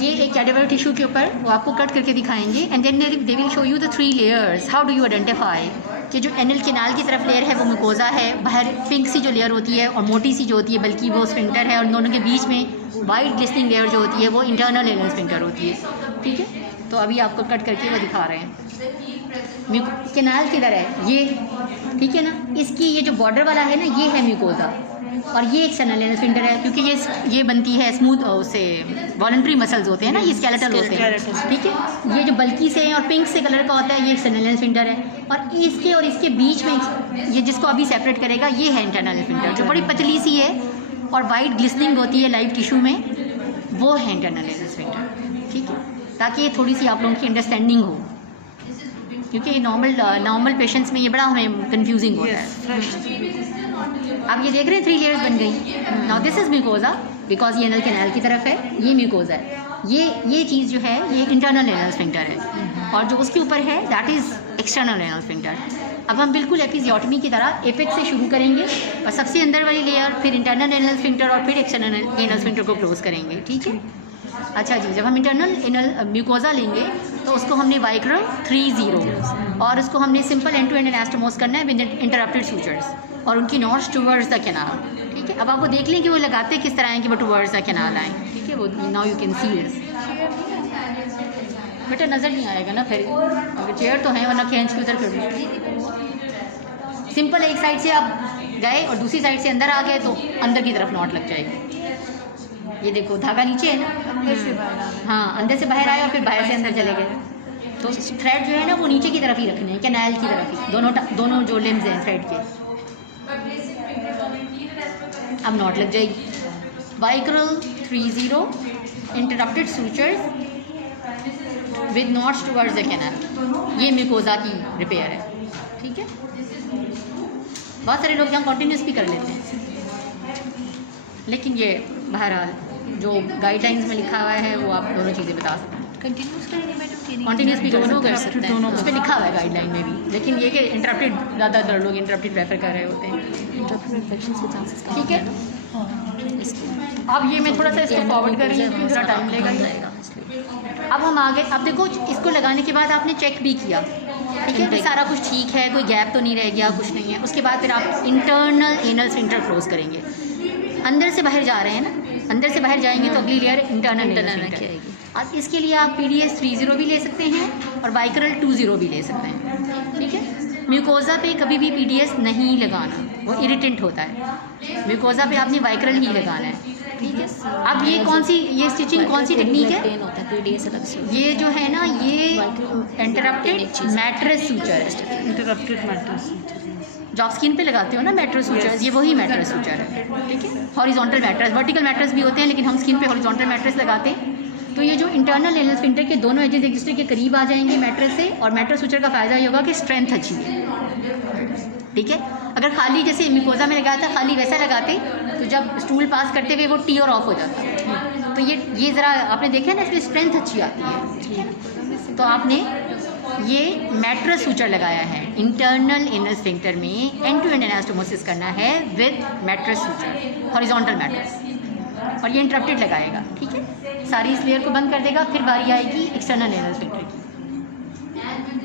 ये एक cadaver tissue के ऊपर वो आपको कट करके दिखाएंगे and then they will show you the 3 layers. How do you identify कि जो एनल कैनाल की तरफ लेयर है वो म्यूकोजा है, बाहर पिंक सी जो लेयर होती है और मोटी सी जो होती है बल्कि वो स्फिंक्टर है, और दोनों के बीच में वाइट ग्लिस्टनिंग लेयर जो होती है वो इंटरनल एनल स्फिंक्टर होती है। ठीक है, तो अभी आपको कट करके वो दिखा रहे हैं। कैनाल किधर है ये, ठीक है ना, इसकी ये जो बॉर्डर वाला है ना ये है म्यूकोजा और ये एक्सटर्नल एनल स्फिंक्टर है, क्योंकि ये बनती है स्मूथ उससे वॉलंटरी मसल्स होते हैं ना, ये स्केलेटल होते हैं। ठीक है, ये जो बल्कि से और पिंक से कलर का होता है ये एक्सटर्नल एनल स्फिंक्टर है, और इसके और इसके बीच में ये जिसको अभी सेपरेट करेगा ये है इंटरनल एनल स्फिंक्टर, जो बड़ी पतली सी है और वाइट ग्लिसनिंग होती है लाइव टिश्यू में, वो है इंटरनल एनल स्फिंक्टर। ठीक है, ताकि ये थोड़ी सी आप लोगों की अंडरस्टैंडिंग हो, क्योंकि नॉर्मल पेशेंट्स में ये बड़ा हमें कन्फ्यूजिंग होता है। आप ये देख रहे हैं 3 लेयर्स बन गई। Now this is mucosa because ये एनल कैनाल की तरफ है, ये म्यूकोजा है, ये चीज़ जो है ये इंटरनल एनल स्फिंक्टर है, और जो उसके ऊपर है that is external anal sphincter. अब हम बिल्कुल एपिजियोटमी की तरह एपेक्स से शुरू करेंगे और सबसे अंदर वाली लेयर, फिर इंटरनल एनल स्फिंक्टर और फिर एक्सटर्नल एनल स्फिंक्टर को क्लोज करेंगे। ठीक है, अच्छा जी, जब हम इंटरनल एनल म्यूकोजा लेंगे तो उसको हमने वाइक्रम 3-0 और उसको हमने सिंपल एंड टू एंड एनास्टोमोस करना है विद इंटरप्टेड सूचर्स और उनकी नॉट्स टूवर्ड्स द कैनाल। ठीक है, अब आप वो देख लें कि वो लगाते किस तरह हैं कि वो टूवर्ड्स द कैनाल आएँ। ठीक है, वो now you can see this. बेटा नज़र नहीं आएगा ना फिर, अगर चेयर तो है, वरना खींच के उधर कर दो। सिंपल एक साइड से आप गए और दूसरी साइड से अंदर आ गए तो अंदर की तरफ नॉट लग जाएगी। ये देखो धागा नीचे है ना, हाँ, अंदर से बाहर आए और फिर बाहर से अंदर चले गए, तो थ्रेड जो है ना वो नीचे की तरफ ही रखने हैं, कैनाल की तरफ ही, दोनों जो लिम्स हैं थ्रेड के। अब नॉट लग जाएगी। Vicryl 3-0 interrupted sutures with knots towards the canal, ये म्यूकोजा की रिपेयर है। ठीक है, बहुत सारे लोग यहाँ कॉन्टिन्यूस भी कर लेते हैं, लेकिन ये बहरहाल जो गाइडलाइंस में लिखा हुआ है वो आप दोनों चीज़ें बता सकते हैं। कॉन्टिन्यूस भी दोनों कर सकते हैं, उस पर लिखा हुआ है गाइडलाइन में भी, लेकिन ये कि इंटरप्टेड ज़्यादातर लोग इंटरप्टेड प्रेफर कर रहे होते हैं। ठीक है, अब ये मैं थोड़ा सा इसको फॉरवर्ड कर रही हूँ, थोड़ा टाइम लेगा। अब हम आगे, अब देखो इसको लगाने के बाद आपने चेक भी किया, ठीक है, सारा कुछ ठीक है, कोई गैप तो नहीं रह गया, कुछ नहीं है। उसके बाद फिर आप इंटरनल एनल स्फिंक्टर क्लोज करेंगे। अंदर से बाहर जा रहे हैं ना, अंदर से बाहर जाएंगे तो अगली लेयर इंटरनल आएगी। अब इसके लिए आप PDS 3-0 भी ले सकते हैं और वाइक्रल 2-0 भी ले सकते हैं। ठीक है, म्यूकोजा पे कभी भी PDS नहीं लगाना, वो इरिटेंट होता है। म्यूकोजा पे आपने वाइक्रल ही लगाना है। ठीक है, अब ये कौन सी, ये स्टिचिंग कौन सी टेक्निक है? ये जो है ना ये इंटरप्टेड मैट्रेस सूचर है। इंटरप्टेड मैट्रेस जो आप स्किन पे लगाते हो ना मैट्रेस सूचर्स, ये वही मैट्रेस सूचर है। ठीक है, हॉरिजॉन्टल मैट्रेस, वर्टिकल मैट्रेस भी होते हैं, लेकिन हम स्किन पे हॉरिजॉन्टल मैट्रेस लगाते हैं। तो ये जो इंटरनल एनल स्फिंक्टर के दोनों एजेस एक दूसरे के करीब आ जाएंगे मैट्रेस से, और मैट्रेस सूचर का फ़ायदा ये होगा कि स्ट्रेंथ अच्छी है। ठीक है, अगर खाली जैसे म्यूकोजा में लगाया था खाली वैसा लगाते तो जब स्टूल पास करते हुए वो टी और ऑफ हो जाता। तो ये ज़रा आपने देखा ना, इसमें स्ट्रेंथ अच्छी आती है। तो आपने ये मैट्रेस सूचर लगाया है, इंटरनल एनल स्फिंक्टर में एंड टू एंड एनास्टोमोसिस करना है with mattress suture, horizontal mattress, और ये इंटरप्टेड लगाएगा। ठीक है, सारी इस लेयर को बंद कर देगा, फिर बारी आएगी एक्सटर्नल एनल स्फिंक्टर की।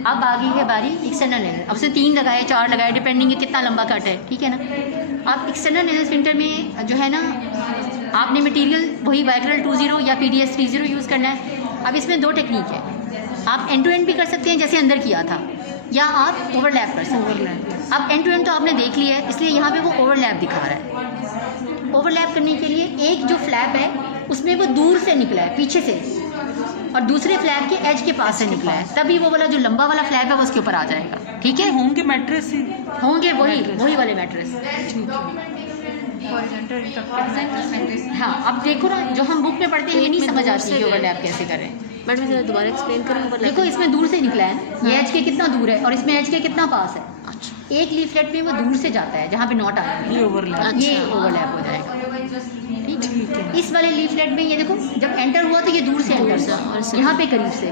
अब आ गई है बारी एक्सटर्नल एनल, अब से 3 लगाए 4 लगाए डिपेंडिंग है कितना लंबा कट है। ठीक है ना, आप एक्सटर्नल एनल स्फिंक्टर में जो है ना आपने मटेरियल वही वाइक्रल 2-0 या PDS 3-0 यूज़ करना है। अब इसमें 2 टेक्निक है, आप एंड टू एंड भी कर सकते हैं जैसे अंदर किया था, या आप ओवरलैप कर सकते हैं। अब एंड टू एंड तो आपने देख लिया है, इसलिए यहाँ पे वो ओवरलैप दिखा रहा है। ओवरलैप करने के लिए एक जो फ्लैप है उसमें वो दूर से निकला है पीछे से, और दूसरे फ्लैप के एज के पास से निकला है, तभी वो वाला जो लंबा वाला फ्लैप है वो उसके ऊपर आ जाएगा। ठीक है, होंगे मैट्रेस ही होंगे, वही वाले मैट्रेस। हाँ, अब देखो ना जो हम बुक में पढ़ते हैं ये नहीं समझ आती है ओवरलैप कैसे करें। मैडम जरा दोबारा एक्सप्लेन करें। देखो इसमें दूर से निकला है, ये एज के कितना दूर है और इसमें एज के कितना पास है। अच्छा, एक लीफलेट में वो दूर से जाता है जहाँ पे नॉट आ रही है, ये ओवरलैप, ये ओवरलैप हो जाएगा। ठीक है, इस वाले लीफलेट में ये देखो जब एंटर हुआ तो ये दूर से एंटर हुआ, और यहाँ पे करीब से,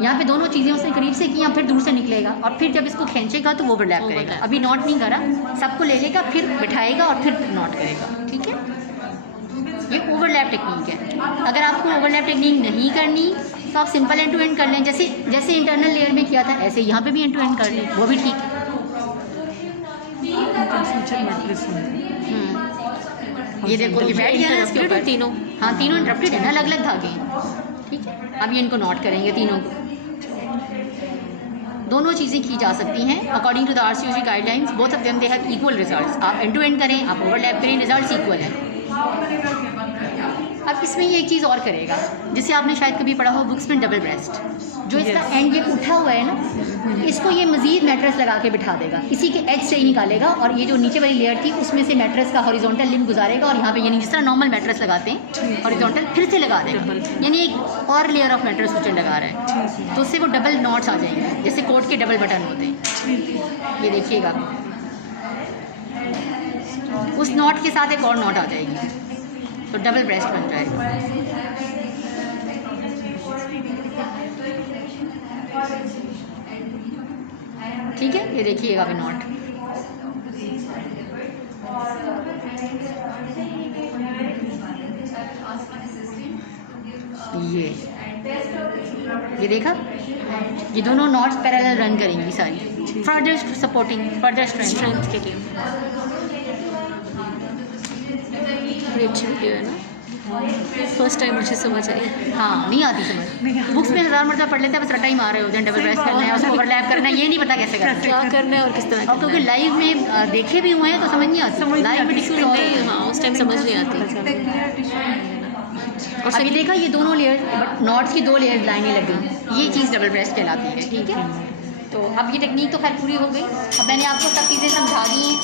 यहाँ पे दोनों चीज़ें उसने करीब से किया, फिर दूर से निकलेगा, और फिर जब इसको खींचेगा तो वो ओवरलैप करेगा। अभी नॉट नहीं करा, सबको ले लेगा, फिर बिठाएगा और फिर नॉट करेगा। ठीक है, ये ओवरलैप टेक्निक है। अगर आपको ओवरलैप टेक्निक नहीं करनी तो आप सिंपल एंड टू एंड कर लें, जैसे इंटरनल लेयर में किया था ऐसे यहाँ पे भी एंड टू एंड कर लें, वो भी ठीक है। फीचर मैट्रेस है। ये देखो ये बैठ गया ना इसके ऊपर तीनों। हाँ तीनों इंटरप्टेड है ना, अलग अलग धागे हैं, ठीक है। अब ये इनको नोट करेंगे तीनों को। दोनों चीज़ें की जा सकती हैं according to the RCOG guidelines, both of them they have equal results. आप एंड टू एंड करें, आप ओवरलैप करें, रिजल्ट्स इक्वल हैं। अब इसमें ये एक चीज़ और करेगा जिसे आपने शायद कभी पढ़ा हो बुक्स में, डबल ब्रेस्ट। जो इसका एंड ये उठा हुआ है ना, इसको ये मज़ीद मैट्रेस लगा के बिठा देगा, इसी के एज से ही निकालेगा और ये जो नीचे वाली लेयर थी उसमें से मैट्रेस का हॉरिजॉन्टल लिंक गुजारेगा और यहाँ पे यानी जिस तरह नॉर्मल मैट्रेस लगाते हैं हॉरिजॉन्टल फिर से लगा देगा, यानी एक और लेयर ऑफ मैट्रेस ऊपर लगा रहा है। तो उससे वो डबल नॉट्स आ जाएंगे, जैसे कोट के डबल बटन होते हैं। ये देखिएगा उस नॉट के साथ एक और नॉट आ जाएगी, तो डबल ब्रेस्ट बन जाएगा। ठीक है, ये देखिएगा अभी नॉट। ये देखा, ये दोनों नॉट्स पैरेलल रन करेंगी सारी, फर्दर सपोर्टिंग, फर्दर स्ट्रेंथ के लिए। बड़ी अच्छी वीडियो है ना, फर्स्ट टाइम मुझे समझ आई। हाँ नहीं आती समझ, बुक्स में 1000 मरतबा पढ़ लेते हैं, बस रटा ही मार रहे होते हैं, डबल ब्रेस्ट करना है, उसको ओवरलैप करना है, ये नहीं पता कैसे करना है, क्या करना है और किस तरह और क्योंकि लाइव में देखे भी हुए हैं तो समझ नहीं आती, लाइव में डिस्कस हो रही है। हाँ उस टाइम समझ नहीं आती। और अभी देखा ये दोनों लेयर, बट नॉट्स की 2 लेयर लाइनें लग गई, ये चीज़ डबल ब्रेस्ट कहलाती है, ठीक है। तो अब ये टेक्निक तो खैर पूरी हो गई। अब मैंने आपको सब चीज़ें समझा दी हैं।